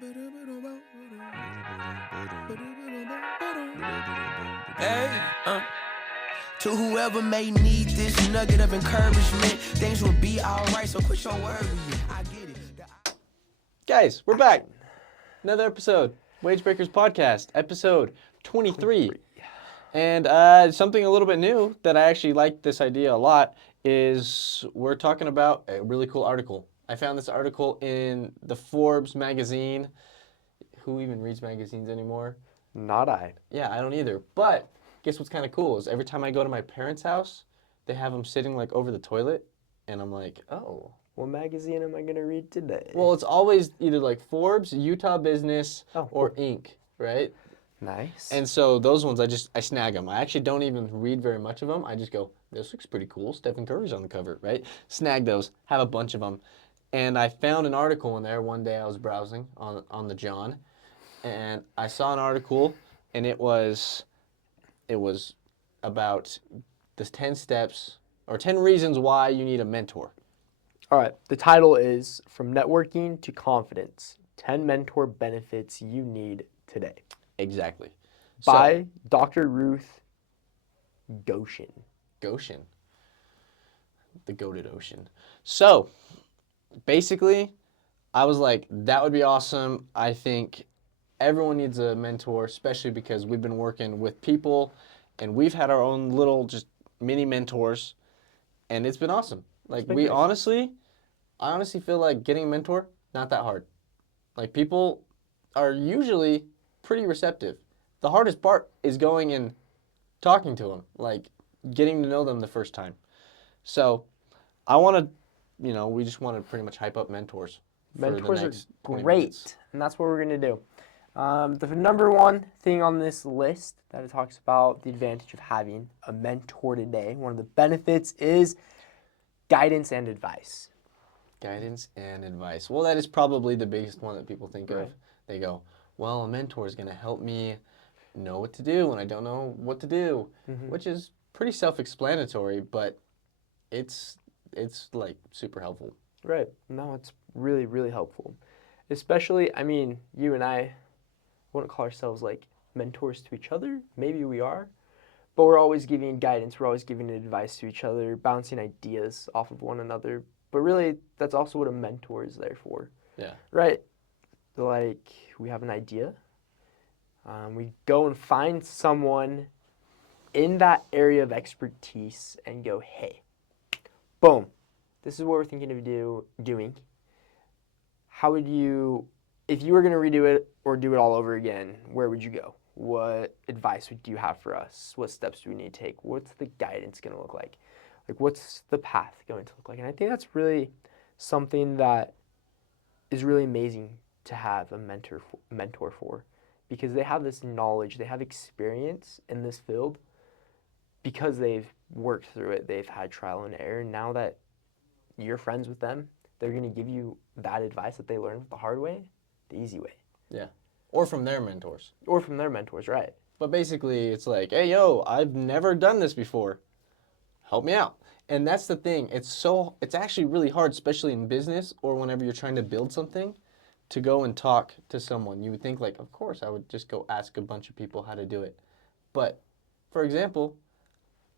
Hey, to whoever may need this nugget of encouragement, things will be alright, so quit your worrying. I get it. Guys, we're back. Another episode. Wage Breakers Podcast, episode 23. And something a little bit new that I actually like this idea a lot is we're talking about a really cool article. I found this article in the Forbes magazine. Who even reads magazines anymore? Not I. Yeah, I don't either. But guess what's kind of cool is every time I go to my parents' house, they have them sitting like over the toilet, and I'm like, oh. What magazine am I going to read today? Well, it's always either like Forbes, Utah Business, Oh, or cool. Inc., right? Nice. And so those ones, I snag them. I actually don't even read very much of them. I just go, this looks pretty cool. Stephen Curry's on the cover, right? Snag those, have a bunch of them. And I found an article in there one day I was browsing on the John, and I saw an article, and it was about the 10 steps or 10 reasons why you need a mentor. All right. The title is From Networking to Confidence, 10 Mentor Benefits You Need Today. Exactly. By Dr. Ruth Goshen. Goshen. The goated ocean. So, basically, I was like, that would be awesome. I think everyone needs a mentor, especially because we've been working with people and we've had our own little just mini mentors, and it's been awesome. Like, been I great. honestly feel like getting a mentor, not that hard. Like, people are usually pretty receptive. The hardest part is going and talking to them, like getting to know them the first time. So I want to, we just want to pretty much hype up mentors. Mentors for the are next 20 great, minutes. and that's what we're going to do. The number one thing on this list that it talks about the advantage of having a mentor today, one of the benefits is guidance and advice. Guidance and advice. Well, that is probably the biggest one that people think Right. of. They go, well, a mentor is going to help me know what to do when I don't know what to do, which is pretty self-explanatory, but it's like super helpful. Right. No, it's really, really helpful. Especially, I mean, you and I wouldn't call ourselves like mentors to each other. Maybe we are. But we're always giving guidance. We're always giving advice to each other, bouncing ideas off of one another. But really, that's also what a mentor is there for. Yeah. Right? Like, we have an idea. We go and find someone in that area of expertise and go, hey, boom, this is what we're thinking of doing. How would you, if you were going to redo it or do it all over again, where would you go? What advice would you have for us? What steps do we need to take? What's the guidance going to look like? Like, what's the path going to look like? And I think that's really something that is really amazing to have a mentor for, because they have this knowledge, they have experience in this field because they've worked through it, they've had trial and error. And now that you're friends with them, they're going to give you that advice that they learned the hard way, the easy way. Yeah. Or from their mentors. Or from their mentors, right? But basically, it's like, hey, yo, I've never done this before. Help me out. And that's the thing. It's actually really hard, especially in business or whenever you're trying to build something, to go and talk to someone. You would think like, of course, I would just go ask a bunch of people how to do it. But, for example,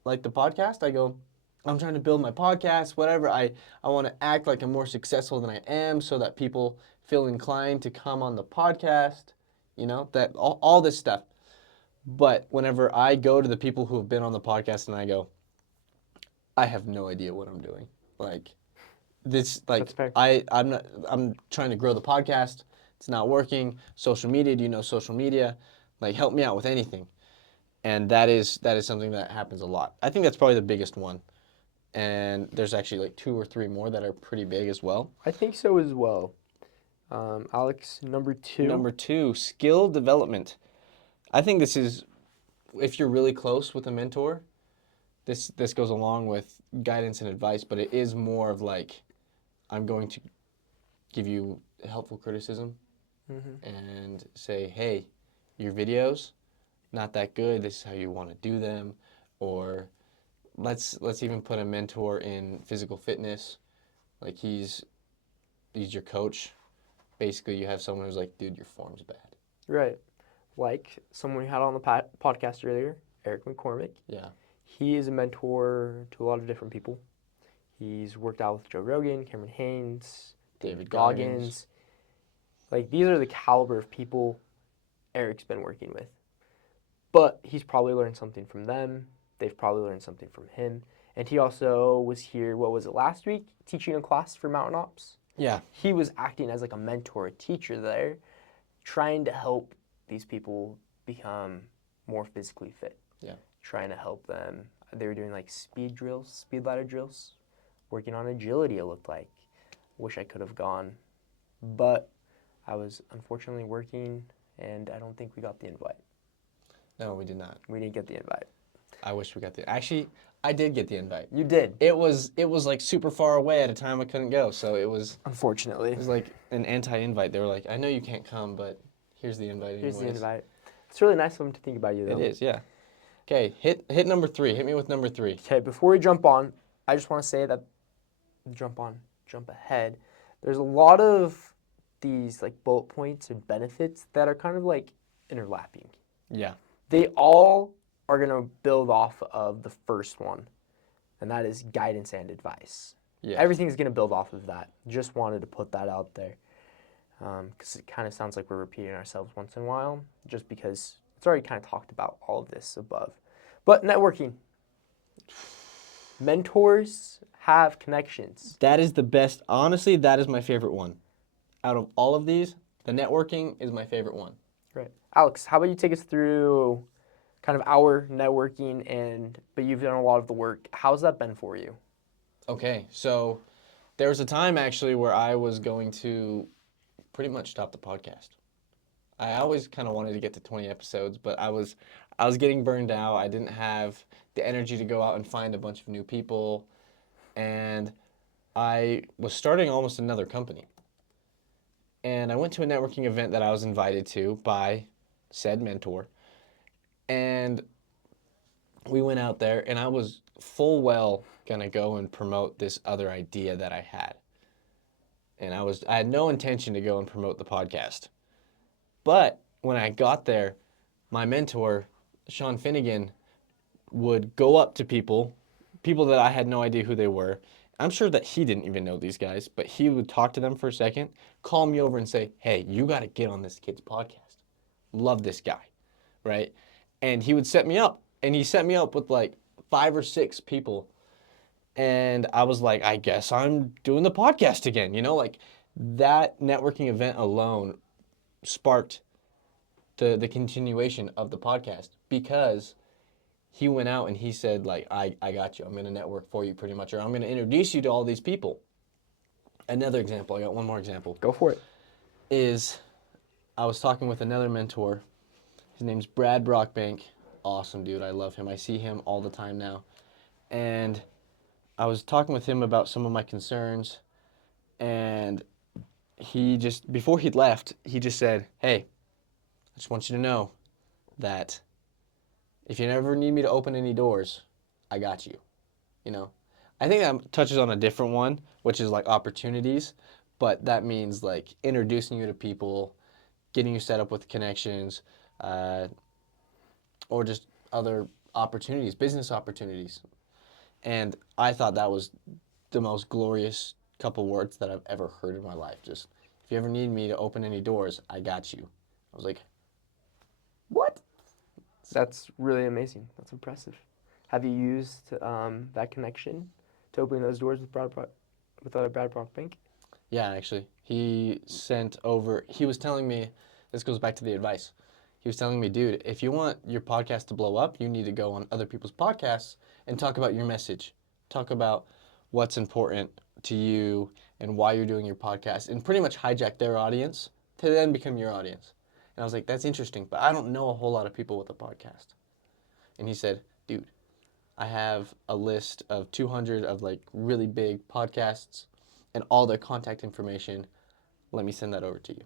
like the podcast, I go, I'm trying to build my podcast, whatever. I want to act like I'm more successful than I am so that people feel inclined to come on the podcast, that all this stuff. But whenever I go to the people who have been on the podcast and I go, I have no idea what I'm doing. Like this, like That's fair. I'm trying to grow the podcast. It's not working. Social media, do you know social media? Like help me out with anything. And that is something that happens a lot. I think that's probably the biggest one. And there's actually like 2 or 3 more that are pretty big as well. I think so as well. Alex, number 2. Number 2, skill development. I think this is, if you're really close with a mentor, this goes along with guidance and advice, but it is more of like, I'm going to give you helpful criticism and say, hey, your videos, not that good. This is how you want to do them. Or let's even put a mentor in physical fitness. Like he's your coach, basically you have someone who's like, dude, your form's bad. Right. Like someone we had on the podcast earlier, Eric McCormick. Yeah. He is a mentor to a lot of different people. He's worked out with Joe Rogan, Cameron Haynes, David Goggins. Like, these are the caliber of people Eric's been working with. But he's probably learned something from them. They've probably learned something from him. And he also was here, what was it, last week? Teaching a class for Mountain Ops. Yeah. He was acting as like a mentor, a teacher there, trying to help these people become more physically fit. Yeah. Trying to help them. They were doing like speed drills, speed ladder drills, working on agility, it looked like. Wish I could have gone. But I was unfortunately working, and I don't think we got the invite. No, we did not. We didn't get the invite. I wish we got the. Actually, I did get the invite. You did. It was like super far away at a time I couldn't go, so it was Unfortunately. like an anti-invite. They were like, I know you can't come, but here's the invite anyways. Here's the invite. It's really nice of them to think about you, though. It is, yeah. Okay, hit number 3. Hit me with number 3. Okay, before we jump on, I just want to say that jump ahead. There's a lot of these like bullet points and benefits that are kind of like interlapping. Yeah. They all are going to build off of the first one, and that is guidance and advice. Yeah. Everything's going to build off of that. Just wanted to put that out there because it kind of sounds like we're repeating ourselves once in a while, just because it's already kind of talked about all of this above. But networking. Mentors have connections. That is the best. Honestly, that is my favorite one. Out of all of these, the networking is my favorite one. Right. Alex, how about you take us through kind of our networking but you've done a lot of the work. How's that been for you? Okay, so there was a time actually where I was going to pretty much stop the podcast. I always kind of wanted to get to 20 episodes, but I was getting burned out. I didn't have the energy to go out and find a bunch of new people, and I was starting almost another company. And I went to a networking event that I was invited to by said mentor, and we went out there, and I was full well gonna go and promote this other idea that I had. And I had no intention to go and promote the podcast. But when I got there, my mentor, Sean Finnegan, would go up to people that I had no idea who they were. I'm sure that he didn't even know these guys, but he would talk to them for a second, call me over and say, hey, you got to get on this kid's podcast. Love this guy, right? And he would set me up. And he set me up with like 5 or 6 people. And I was like, I guess I'm doing the podcast again. You know, like that networking event alone sparked the continuation of the podcast because he went out and he said, like, I got you. I'm going to network for you pretty much, or I'm going to introduce you to all these people. Another example, I got one more example. Go for it. Is I was talking with another mentor. His name's Brad Brockbank. Awesome dude. I love him. I see him all the time now. And I was talking with him about some of my concerns, and he just, before he left, he just said, hey, I just want you to know that if you ever need me to open any doors, I got you. You know, I think that touches on a different one, which is like opportunities, but that means like introducing you to people, getting you set up with connections, or just other opportunities, business opportunities. And I thought that was the most glorious couple words that I've ever heard in my life. Just, if you ever need me to open any doors, I got you. I was like, what? That's really amazing. That's impressive. Have you used that connection to open those doors with Brad Brockbank? Yeah, actually. He was telling me, this goes back to the advice. He was telling me, dude, if you want your podcast to blow up, you need to go on other people's podcasts and talk about your message. Talk about what's important to you and why you're doing your podcast, and pretty much hijack their audience to then become your audience. And I was like, that's interesting, but I don't know a whole lot of people with a podcast. And he said, dude, I have a list of 200 of like really big podcasts and all their contact information. Let me send that over to you.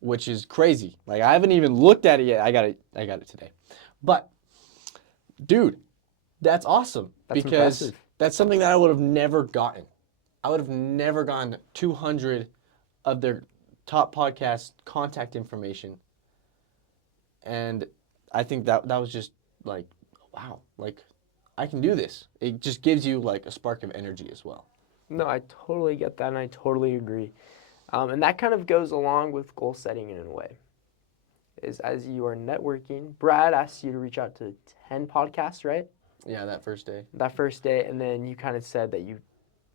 Which is crazy. Like, I haven't even looked at it yet. I got it today. But dude, that's awesome. That's because impressive. That's something that I would have never gotten. I would have never gotten 200 of their top podcast contact information. And I think that was just like, wow, like I can do this. It just gives you like a spark of energy as well. No, I totally get that, and I totally agree. And that kind of goes along with goal setting in a way. Is as you are networking, Brad asked you to reach out to 10 podcasts, right? Yeah, that first day. That first day, and then you kind of said that you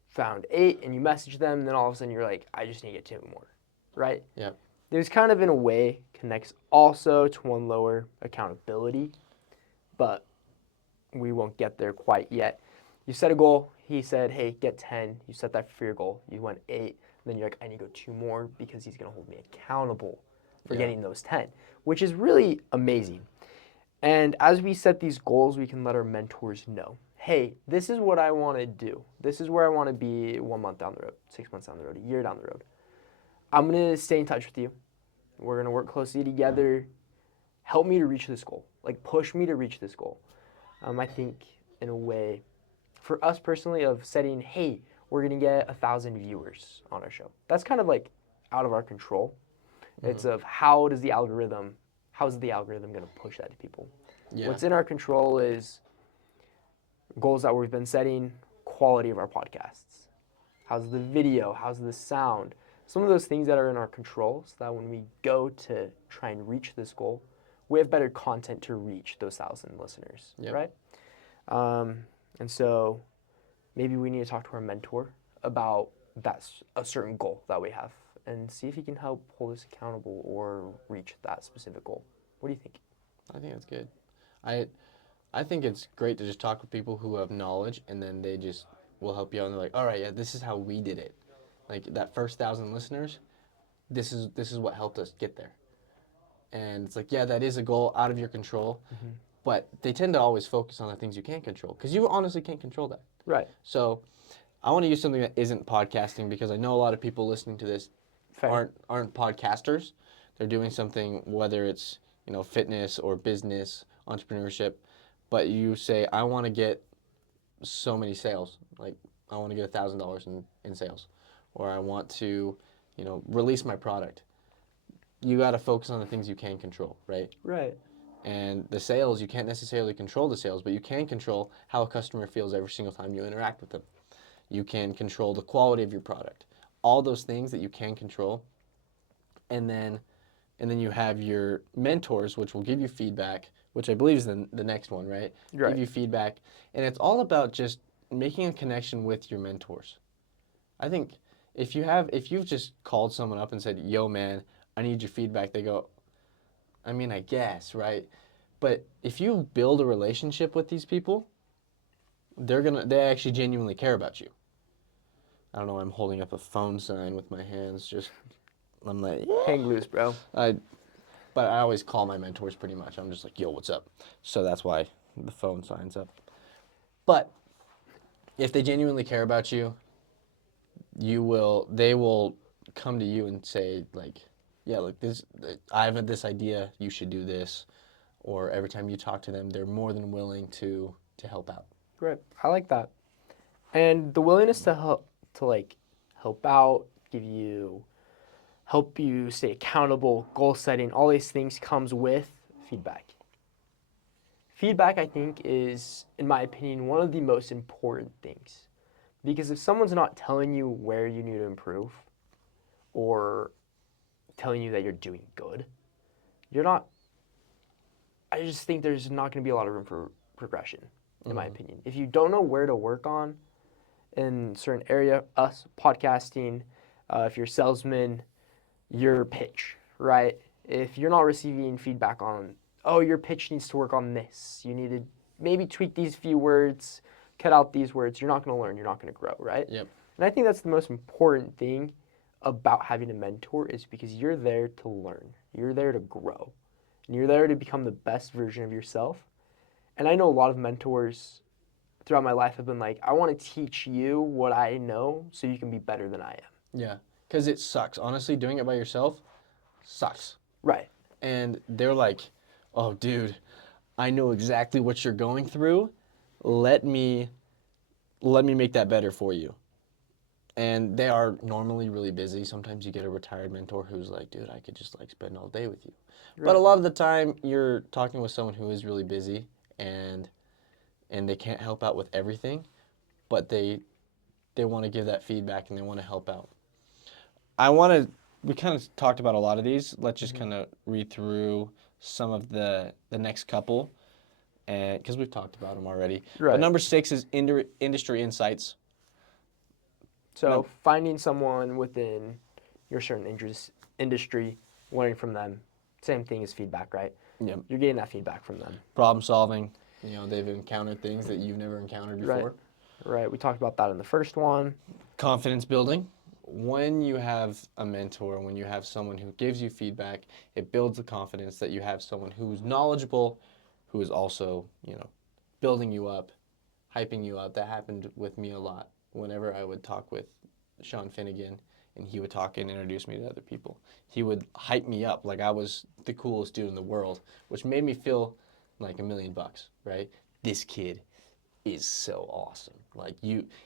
found 8 and you messaged them, and then all of a sudden you're like, I just need to get 2 more, right? Yeah. There's kind of in a way connects also to one lower accountability, but we won't get there quite yet. You set a goal. He said, hey, get 10. You set that for your goal. You went 8. And then you're like, I need to go 2 more because he's going to hold me accountable for getting those 10, which is really amazing. And as we set these goals, we can let our mentors know, hey, this is what I want to do. This is where I want to be 1 month down the road, 6 months down the road, a year down the road. I'm going to stay in touch with you. We're going to work closely together. Help me to reach this goal. Like, push me to reach this goal. I think, in a way, for us personally, of setting, hey, we're going to get 1,000 viewers on our show. That's kind of like out of our control. It's of how is the algorithm going to push that to people? Yeah. What's in our control is goals that we've been setting, quality of our podcasts. How's the video? How's the sound? Some of those things that are in our control, so that when we go to try and reach this goal, we have better content to reach those 1,000 listeners, right? And so maybe we need to talk to our mentor about a certain goal that we have and see if he can help hold us accountable or reach that specific goal. What do you think? I think that's good. I think it's great to just talk with people who have knowledge, and then they just will help you out. And they're like, all right, yeah, this is how we did it. Like that first 1,000 listeners, this is what helped us get there. And it's like, yeah, that is a goal out of your control, but they tend to always focus on the things you can't control because you honestly can't control that. Right. So I want to use something that isn't podcasting because I know a lot of people listening to this aren't podcasters. They're doing something, whether it's fitness or business, entrepreneurship, but you say, I want to get so many sales. Like I want to get $1,000 in sales, or I want to, release my product. You got to focus on the things you can control, right? Right. And the sales, you can't necessarily control the sales, but you can control how a customer feels every single time you interact with them. You can control the quality of your product. All those things that you can control. And then you have your mentors, which will give you feedback, which I believe is the next one, right? Right. Give you feedback. And it's all about just making a connection with your mentors. I think if you've just called someone up and said, yo, man, I need your feedback, they go, I mean, I guess, right? But if you build a relationship with these people, they actually genuinely care about you. I don't know, I'm holding up a phone sign with my hands, I'm like, yeah. Hang loose, bro. But I always call my mentors pretty much. I'm just like, yo, what's up? So that's why the phone sign's up. But if they genuinely care about you, they will come to you and say, like, yeah, like I have this idea, you should do this. Or every time you talk to them, they're more than willing to help out. Right. I like that. And the willingness to help out, help you stay accountable, goal setting, all these things comes with feedback. Feedback, I think, is, in my opinion, one of the most important things. Because if someone's not telling you where you need to improve or telling you that you're doing good, I just think there's not going to be a lot of room for progression, in my opinion. If you don't know where to work on in a certain area, us, podcasting, if you're a salesman, your pitch, right? If you're not receiving feedback on, your pitch needs to work on this, you need to maybe tweak these few words, cut out these words, you're not going to learn, you're not going to grow, right? Yep. And I think that's the most important thing about having a mentor is because you're there to learn, you're there to grow, and you're there to become the best version of yourself. And I know a lot of mentors throughout my life have been like, I want to teach you what I know so you can be better than I am. Yeah, because it sucks. Honestly, doing it by yourself sucks. Right. And they're like, oh, dude, I know exactly what you're going through. Let me make that better for you. And they are normally really busy. Sometimes you get a retired mentor who's like, dude, I could just like spend all day with you. But a lot of the time you're talking with someone who is really busy and they can't help out with everything, but they want to give that feedback and they want to help out. We kind of talked about a lot of these. Let's just kind of read through some of the next couple, and because we've talked about them already. Right. But number 6 is industry insights. So finding someone within your certain industry, learning from them, same thing as feedback, right? Yep. You're getting that feedback from them. Problem solving. You know, they've encountered things that you've never encountered before. Right. We talked about that in the first one. Confidence building. When you have a mentor, when you have someone who gives you feedback, it builds the confidence that you have someone who's knowledgeable, who is also, you know, building you up, hyping you up. That happened with me a lot. Whenever I would talk with Sean Finnegan and he would talk and introduce me to other people, he would hype me up like I was the coolest dude in the world, which made me feel like $1,000,000, right? This kid is so awesome. Like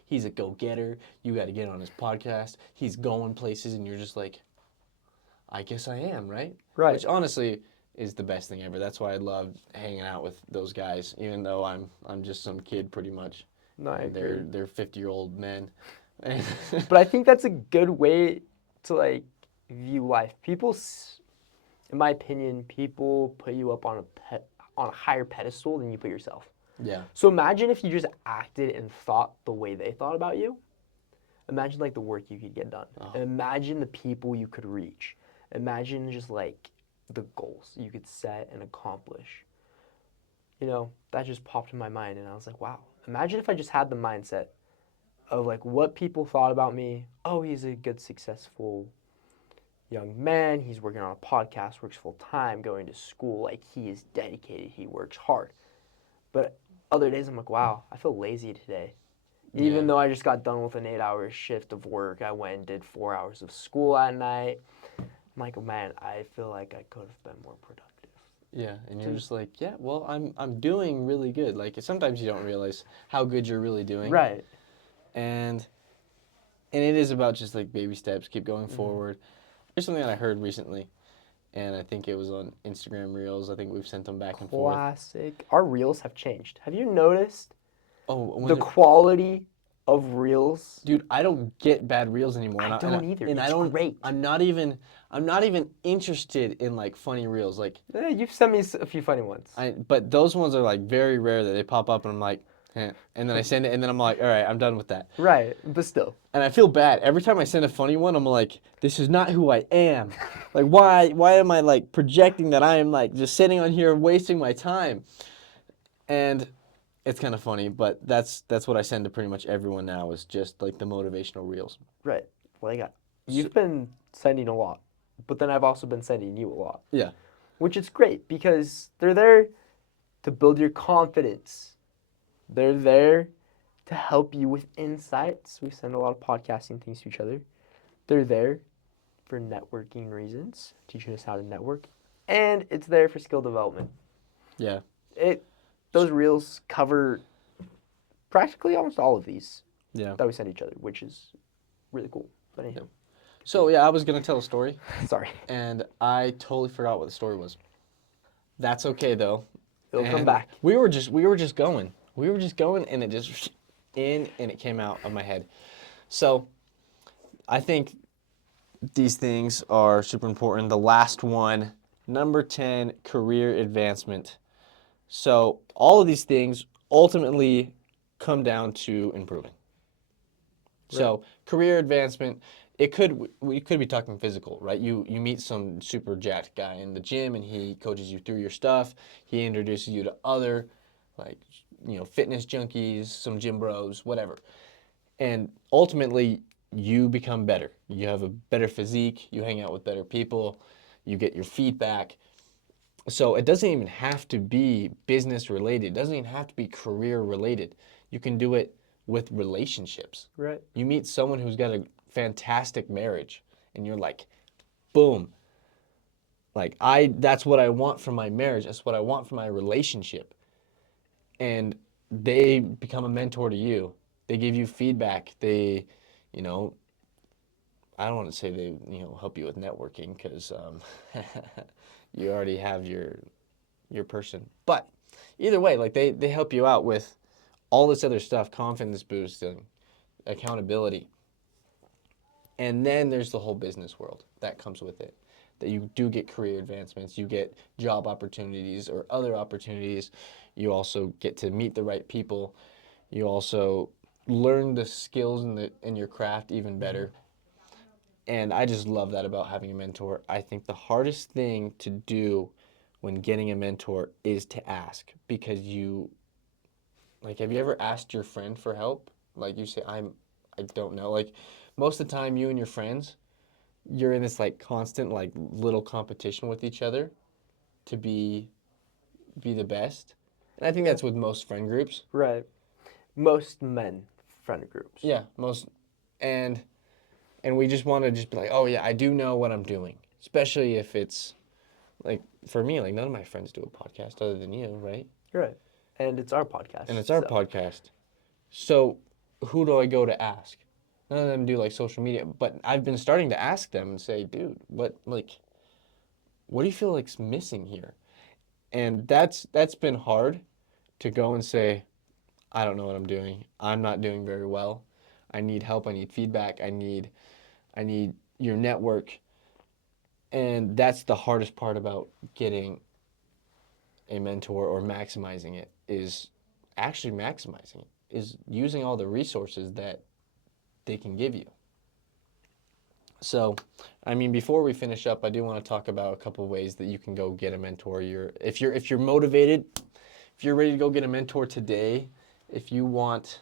he's a go-getter. You got to get on his podcast. He's going places and you're just like, I guess I am, right? Right. Which honestly is the best thing ever. That's why I love hanging out with those guys, even though I'm just some kid pretty much. No, I agree. They're 50-year-old men. But I think that's a good way to like view life. In my opinion, people put you up on a higher pedestal than you put yourself. Yeah. So imagine if you just acted and thought the way they thought about you. Imagine like the work you could get done. And imagine the people you could reach. Imagine just like the goals you could set and accomplish. You know, that just popped in my mind and I was like, wow. Imagine if I just had the mindset of like what people thought about me. Oh, he's a good, successful young man. He's working on a podcast, works full time, going to school. Like he is dedicated. He works hard. But other days I'm like, wow, I feel lazy today. Even though I just got done with an 8-hour shift of work, I went and did 4 hours of school at night. I'm like, man, I feel like I could have been more productive. Yeah, and you're just like, yeah, well, I'm doing really good. Like sometimes you don't realize how good you're really doing. Right. And it is about just like baby steps, keep going forward. There's something that I heard recently, and I think it was on Instagram Reels. I think we've sent them back and forth. Classic. Our Reels have changed. Have you noticed Oh, the quality of Reels? dude, I don't get bad Reels anymore. I don't either. And It's I don't. great. I'm not even interested in like funny Reels. Like You've sent me a few funny ones. but those ones are like very rare that they pop up and I'm like, eh. And then I send it and then I'm like, all right, I'm done with that. Right, but still. And I feel bad every time I send a funny one. I'm like, this is not who I am. Like why am I like projecting that I am like just sitting on here wasting my time? And it's kind of funny, but that's what I send to pretty much everyone now is just like the motivational Reels. Right. Well, you've been sending a lot, but then I've also been sending you a lot. Yeah. Which is great because they're there to build your confidence. They're there to help you with insights. We send a lot of podcasting things to each other. They're there for networking reasons, teaching us how to network. And it's there for skill development. Yeah. Those Reels cover practically almost all of these Yeah. that we send each other, which is really cool. But anyhow, So yeah, I was gonna tell a story, sorry. and I totally forgot what the story was. That's okay though. It'll come And back. We were just going, and it just and it came out of my head. So, I think these things are super important. The last one, number 10, career advancement. So all of these things ultimately come down to improving. So career advancement, we could be talking physical, right? You meet some super jacked guy in the gym and he coaches you through your stuff. He introduces you to other like, you know, fitness junkies, some gym bros, whatever. And ultimately you become better. You have a better physique, you hang out with better people, you get your feedback. So it doesn't even have to be business related. It doesn't even have to be career related. You can do it with relationships. Right. You meet someone who's got a fantastic marriage and you're like, boom. Like that's what I want from my marriage. That's what I want from my relationship. And they become a mentor to you. They give you feedback. They, you know, I don't want to say they, help you with networking because you already have your person. But either way, like they help you out with all this other stuff, confidence boosting, accountability. And then there's the whole business world that comes with it. That you do get career advancements, you get job opportunities or other opportunities. You also get to meet the right people. You also learn the skills in your craft even better. And I just love that about having a mentor. I think the hardest thing to do when getting a mentor is to ask because have you ever asked your friend for help? Like you say, I don't know. Like most of the time you and your friends, you're in this like constant like little competition with each other to be the best. And I think that's with most friend groups. Right. Most men friend groups. Yeah, most and we just want to just be like, "Oh yeah, I do know what I'm doing." Especially if it's like for me, like none of my friends do a podcast other than you, right? Right. And it's our podcast. And it's our podcast. So, who do I go to ask? None of them do like social media, but I've been starting to ask them and say, "Dude, what do you feel like's missing here?" And that's been hard to go and say, "I don't know what I'm doing. I'm not doing very well. I need help. I need feedback. I need your network." And that's the hardest part about getting a mentor or maximizing it is actually maximizing it, is using all the resources that they can give you. So, I mean, before we finish up, I do want to talk about a couple of ways that you can go get a mentor. If you're motivated, if you're ready to go get a mentor today, if you want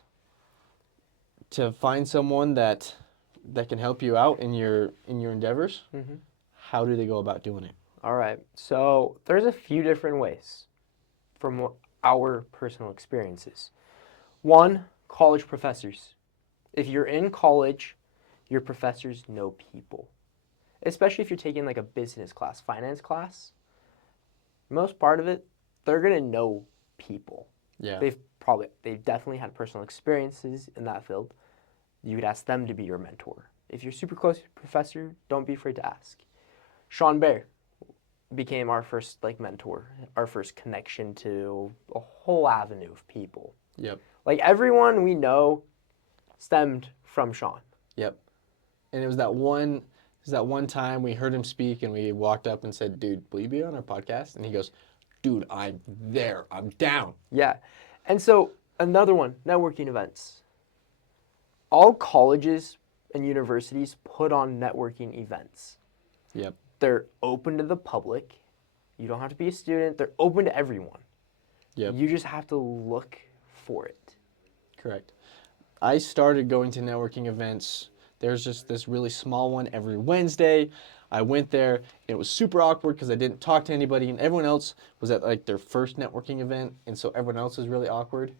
to find someone that can help you out in your endeavors, how do they go about doing it? All right. So there's a few different ways from our personal experiences. One, college professors. If you're in college, your professors know people. Especially if you're taking like a business class, finance class, most part of it, they're going to know people. Yeah. They've definitely had personal experiences in that field. You could ask them to be your mentor. If you're super close to a professor, don't be afraid to ask. Sean Bear became our first like mentor, our first connection to a whole avenue of people. Yep. Like everyone we know stemmed from Sean. Yep. And it was that one time we heard him speak and we walked up and said, "Dude, will you be on our podcast?" And he goes, "Dude, I'm there. I'm down." Yeah. And so another one, networking events. All colleges and universities put on networking events. Yep. They're open to the public. You don't have to be a student. They're open to everyone. Yep. You just have to look for it. Correct. I started going to networking events. There's just this really small one every Wednesday. I went there. It was super awkward because I didn't talk to anybody, and everyone else was at like their first networking event, and so everyone else was really awkward.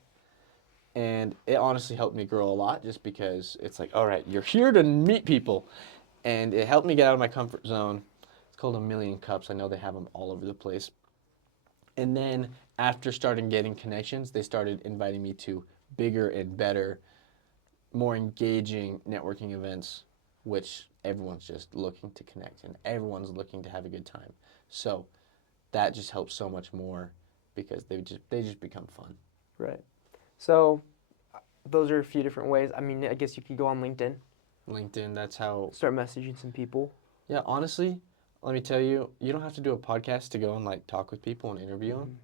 And it honestly helped me grow a lot just because it's like, all right, you're here to meet people. And it helped me get out of my comfort zone. It's called A Million Cups. I know they have them all over the place. And then after starting getting connections, they started inviting me to bigger and better, more engaging networking events, which everyone's just looking to connect and everyone's looking to have a good time. So that just helps so much more because they just become fun. Right. So those are a few different ways. I mean, I guess you could go on LinkedIn. LinkedIn, that's how. Start messaging some people. Yeah, honestly, let me tell you, you don't have to do a podcast to go and like talk with people and interview them.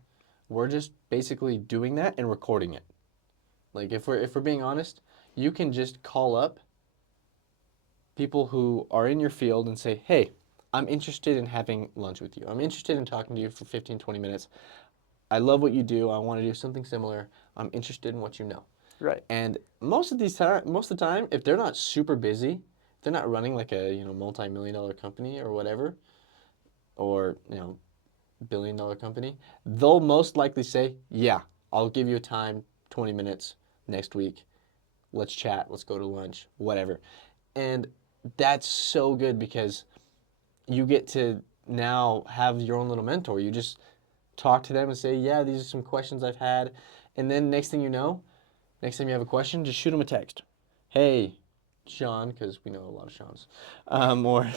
We're just basically doing that and recording it. Like if we're being honest, you can just call up people who are in your field and say, "Hey, I'm interested in having lunch with you. I'm interested in talking to you for 15, 20 minutes. I love what you do. I want to do something similar. I'm interested in what you know." Right. And most of the time, if they're not super busy, if they're not running like a multi-million-dollar company or whatever, or billion-dollar company, they'll most likely say, "Yeah, I'll give you a time, 20 minutes next week. Let's chat. Let's go to lunch, whatever." And that's so good because you get to now have your own little mentor. You just talk to them and say, "Yeah, these are some questions I've had." And then next thing you know, next time you have a question, just shoot them a text. "Hey, Sean, because we know a lot of Seans. Or,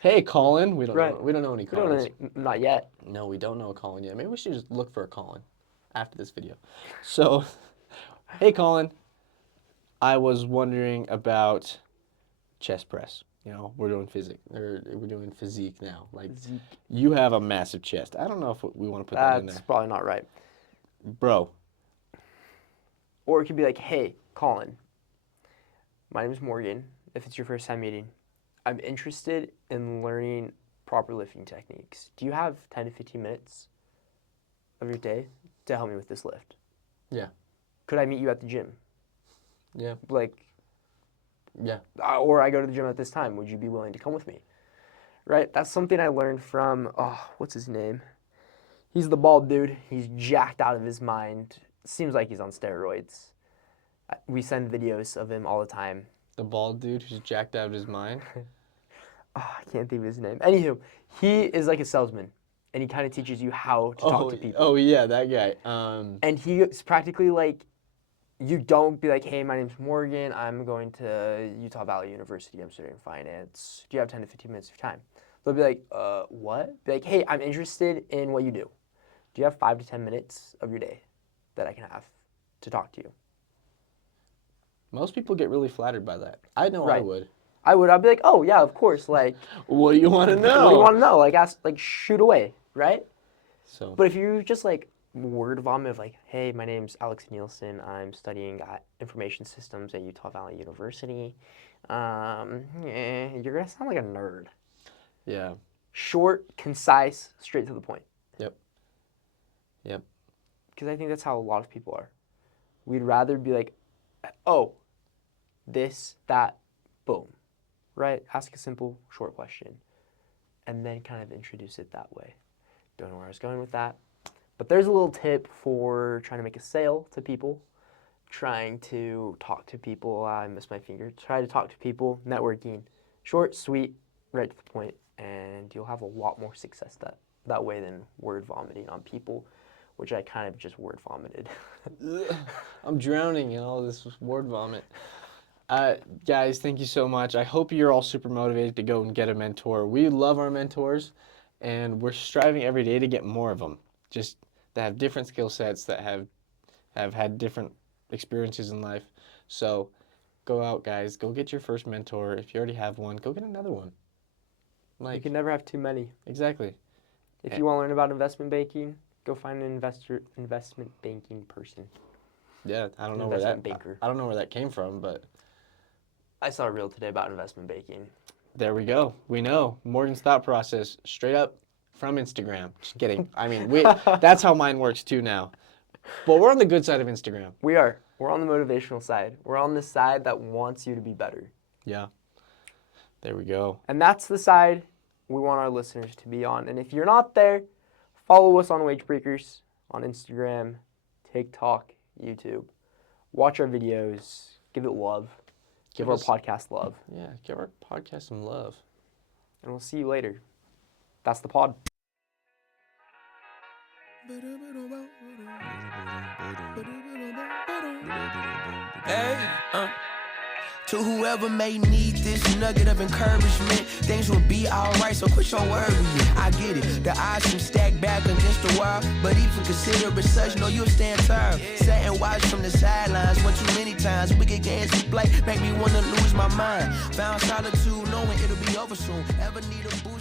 hey, Colin. We don't Right. know. We don't know any We don't Collins. know, not yet. No, we don't know a Colin yet. Maybe we should just look for a Colin after this video. So, hey, Colin. I was wondering about chest press. You know, we're doing we're doing physique now. Like, you have a massive chest. I don't know if we want to put that in That's there. probably not right. Bro. Or it could be like, hey, Colin, my name is Morgan. If it's your first time meeting, I'm interested in learning proper lifting techniques. Do you have 10 to 15 minutes of your day to help me with this lift? Yeah. Could I meet you at the gym? Yeah. Like, Yeah. or I go to the gym at this time. Would you be willing to come with me? Right? That's something I learned from, what's his name? He's the bald dude. He's jacked out of his mind. Seems like he's on steroids. We send videos of him all the time. The bald dude who's jacked out of his mind. I can't think of his name. Anywho, he is like a salesman, and he kind of teaches you how to talk to people. Oh, yeah, that guy. And he's practically like, you don't be like, hey, my name's Morgan. I'm going to Utah Valley University. I'm studying finance. Do you have 10 to 15 minutes of time? They'll be like, what? Be like, hey, I'm interested in what you do. Do you have 5 to 10 minutes of your day that I can have to talk to you? Most people get really flattered by that. I know I Right. would. I'd be like, oh, yeah, of course. Like, What do you want to know? what do you want to know? Like, ask, like, shoot away, right? So, But if you just like word vomit of like, hey, my name's Alex Nielsen. I'm studying information systems at Utah Valley University. You're gonna sound like a nerd. yeah. Short, concise, straight to the point. Yep. Yep. Because I think that's how a lot of people are. We'd rather be like, oh, this, that, boom, right? Ask a simple, short question, and then kind of introduce it that way. Don't know where I was going with that. But there's a little tip for trying to make a sale to people, trying to talk to people. I missed my finger. Try to talk to people, networking. Short, sweet, right to the point, and you'll have a lot more success that way than word vomiting on people, which I kind of just word vomited. I'm drowning in all this word vomit. Guys, thank you so much. I hope you're all super motivated to go and get a mentor. We love our mentors, and we're striving every day to get more of them. Just that have different skill sets, that have had different experiences in life. So go out, guys. Go get your first mentor. If you already have one, go get another one. You Like, can never have too many. exactly. If you want to learn about investment banking, go find an investment banking person. Yeah, I don't know Investment banker. I don't know where that came from, but I saw a reel today about investment banking. there we go. We know Morgan's thought process straight up from Instagram. Just kidding. I mean, that's how mine works too now. But we're on the good side of Instagram. We are. We're on the motivational side. We're on the side that wants you to be better. Yeah. There we go. And that's the side we want our listeners to be on. And if you're not there, follow us on Wage Breakers on Instagram, TikTok, YouTube. Watch our videos. Give it love. Give our podcast love. Yeah, give our podcast some love. And we'll see you later. That's the pod. Hey, to whoever may need this nugget of encouragement, things will be alright, so quit your worrying. I get it, the odds can stack back against the wall, but even consider it such, know you'll stand tall. Sat and watched from the sidelines, one too many times. Wicked games we play make me wanna lose my mind. Found solitude knowing it'll be over soon. Ever need a boost?